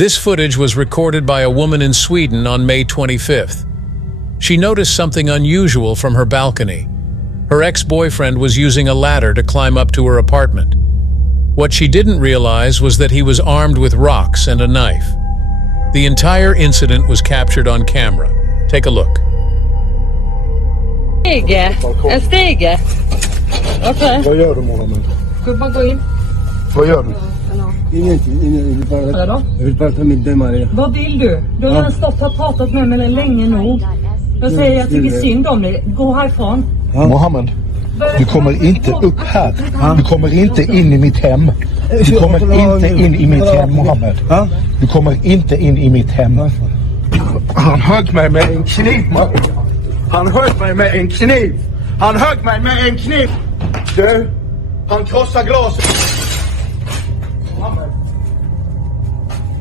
This footage was recorded by a woman in Sweden on May 25th. She noticed something unusual from her balcony. Her ex-boyfriend was using a ladder to climb up to her apartment. What she didn't realize was that he was armed with rocks and a knife. The entire incident was captured on camera. Take a look. En stege. Okej. Vad gör du, Mohammed? Ska man gå in? Vad gör du? Ingenting. Jag vill bara ta middag, Maria. Vad vill du? Du har redan stått och pratat med mig länge nog. Jag säger jag tycker synd om dig. Gå härifrån. Mohammed, du kommer inte upp här. Du kommer inte in i mitt hem. Du kommer inte in i mitt hem, Mohammed. Du kommer inte in i mitt hem. Han högg mig med en kniv, Maria. Han högg mig med en kniv. Han högg mig med en kniv. Du, han krossar glaset.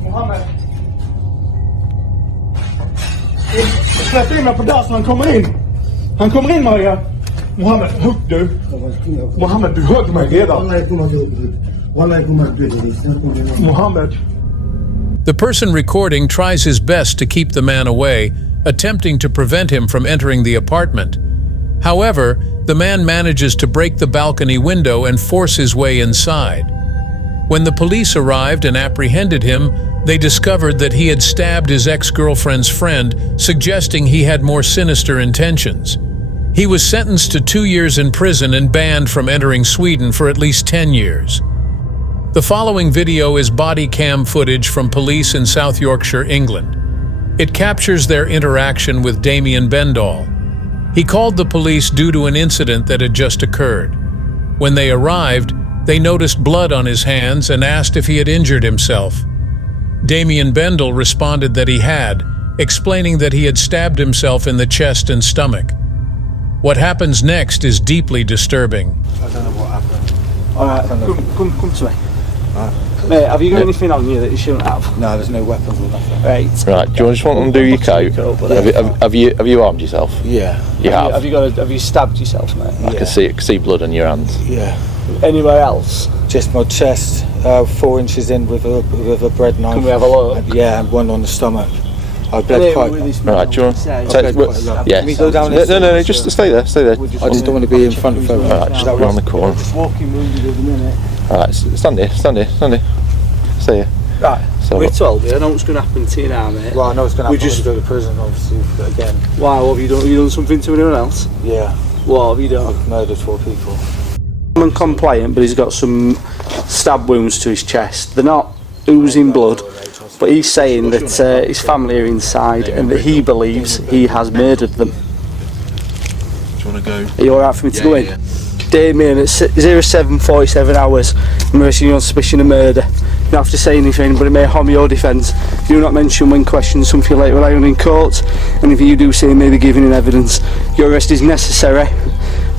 Mohammed. Släpp in mig på där så han kommer in. Han kommer in, Maria. Mohammed, hugg du. Mohammed, du högg mig redan. Mohammed. The person recording tries his best to keep the man away, attempting to prevent him from entering the apartment. However, the man manages to break the balcony window and force his way inside. When the police arrived and apprehended him, they discovered that he had stabbed his ex-girlfriend's friend, suggesting he had more sinister intentions. He was sentenced to 2 years in prison and banned from entering Sweden for at least 10 years. The following video is body cam footage from police in South Yorkshire, England. It captures their interaction with Damien Bendall. He called the police due to an incident that had just occurred. When they arrived, they noticed blood on his hands and asked if he had injured himself. Damien Bendall responded that he had, explaining that he had stabbed himself in the chest and stomach. What happens next is deeply disturbing. I don't know what happened. Alright, come to me. Mate, have you got anything on you that you shouldn't have? No, there's no weapons or nothing. Right. Right, do you just want to undo your coat? Have you armed yourself? Yeah. You have? Have you stabbed yourself, mate? I can see blood on your hands. Yeah. Anywhere else? Just my chest, 4 inches in with a bread knife. Can we have a look? Yeah, and one on the stomach. I bled quite. Right, do you want to Yes. Yes. Go down No, just stay there. I just don't want to be in front of everyone. Alright, just round the corner. Just walking wounded at the minute. Alright, stand here. Stay here. Right, So we're told you, I know what's going to happen to you now, mate. Well, I know it's going to happen. We just go to prison, obviously, but again. Why, what have you done? Have you done something to anyone else? Yeah. What have you done? I've murdered 4 people. I'm compliant, but he's got some stab wounds to his chest. They're not oozing blood, but he's saying that his family are inside and that he believes he has murdered them. do you want to go? Are you alright for me to go in? Yeah. Damien, at 07:47 hours, I'm arresting you on suspicion of murder. You don't have to say anything, but it may harm your defence. Do not mention when questioned something later rely on in court, and if you do say may be given in evidence. Your arrest is necessary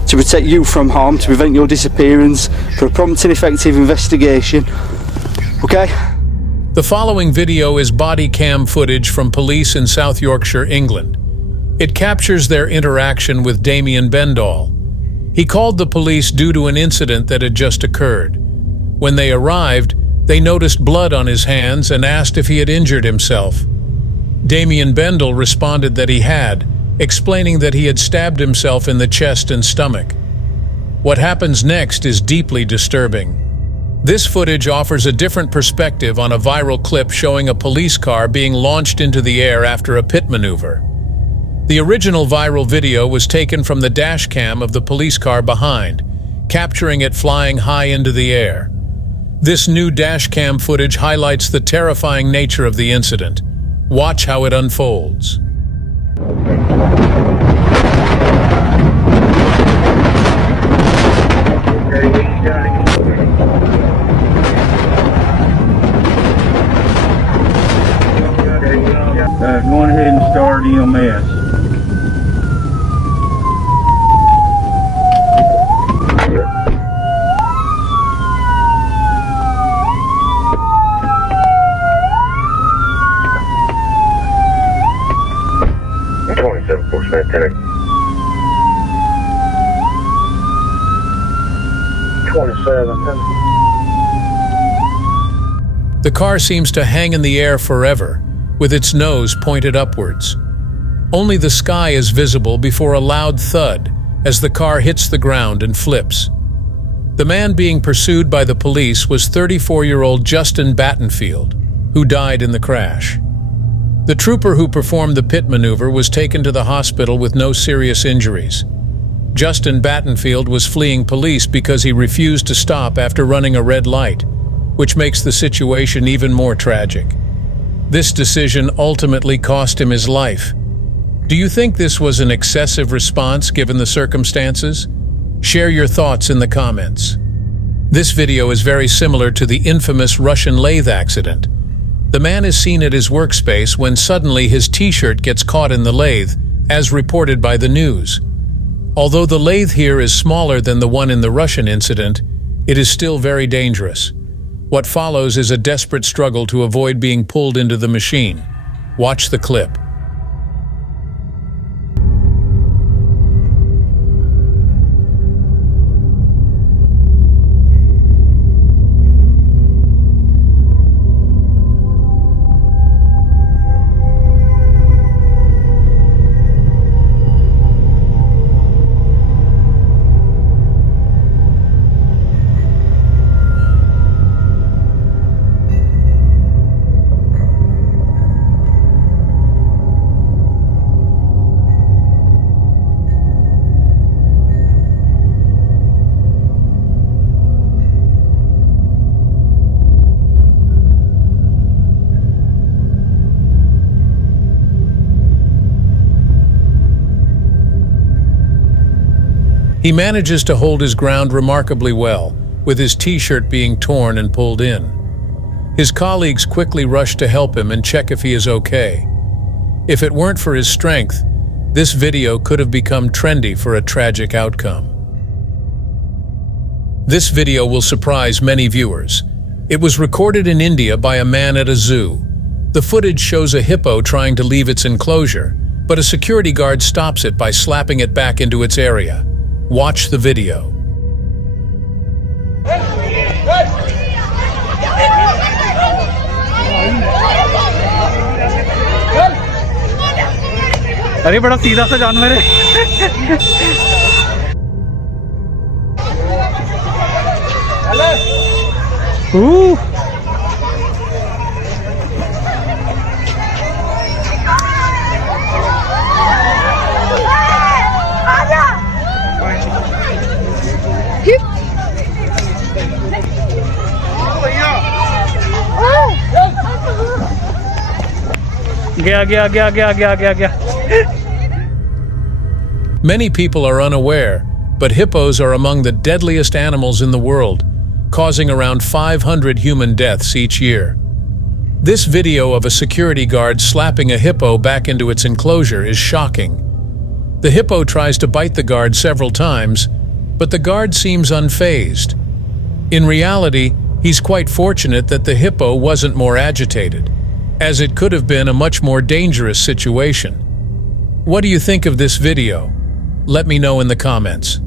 to protect you from harm, to prevent your disappearance, for a prompt and effective investigation. Okay? The following video is body cam footage from police in South Yorkshire, England. It captures their interaction with Damien Bendall. He called the police due to an incident that had just occurred. When they arrived, they noticed blood on his hands and asked if he had injured himself. Damien Bendall responded that he had, explaining that he had stabbed himself in the chest and stomach. What happens next is deeply disturbing. This footage offers a different perspective on a viral clip showing a police car being launched into the air after a pit maneuver. The original viral video was taken from the dash cam of the police car behind, capturing it flying high into the air. This new dash cam footage highlights the terrifying nature of the incident. Watch how it unfolds. Go ahead and start EMS. The car seems to hang in the air forever, with its nose pointed upwards. Only the sky is visible before a loud thud as the car hits the ground and flips. The man being pursued by the police was 34-year-old Justin Battenfield, who died in the crash. The trooper who performed the pit maneuver was taken to the hospital with no serious injuries. Justin Battenfield was fleeing police because he refused to stop after running a red light, which makes the situation even more tragic. This decision ultimately cost him his life. Do you think this was an excessive response given the circumstances? Share your thoughts in the comments. This video is very similar to the infamous Russian lathe accident. The man is seen at his workspace when suddenly his t-shirt gets caught in the lathe, as reported by the news. Although the lathe here is smaller than the one in the Russian incident, it is still very dangerous. What follows is a desperate struggle to avoid being pulled into the machine. Watch the clip. He manages to hold his ground remarkably well, with his t-shirt being torn and pulled in. His colleagues quickly rush to help him and check if he is okay. If it weren't for his strength, this video could have become trendy for a tragic outcome. This video will surprise many viewers. It was recorded in India by a man at a zoo. The footage shows a hippo trying to leave its enclosure, but a security guard stops it by slapping it back into its area. Watch the video. अरे बड़ा सीधा सा जानवर है। गया। Many people are unaware, but hippos are among the deadliest animals in the world, causing around 500 human deaths each year. This video of a security guard slapping a hippo back into its enclosure is shocking. The hippo tries to bite the guard several times, but the guard seems unfazed. In reality, he's quite fortunate that the hippo wasn't more agitated, as it could have been a much more dangerous situation. What do you think of this video? Let me know in the comments.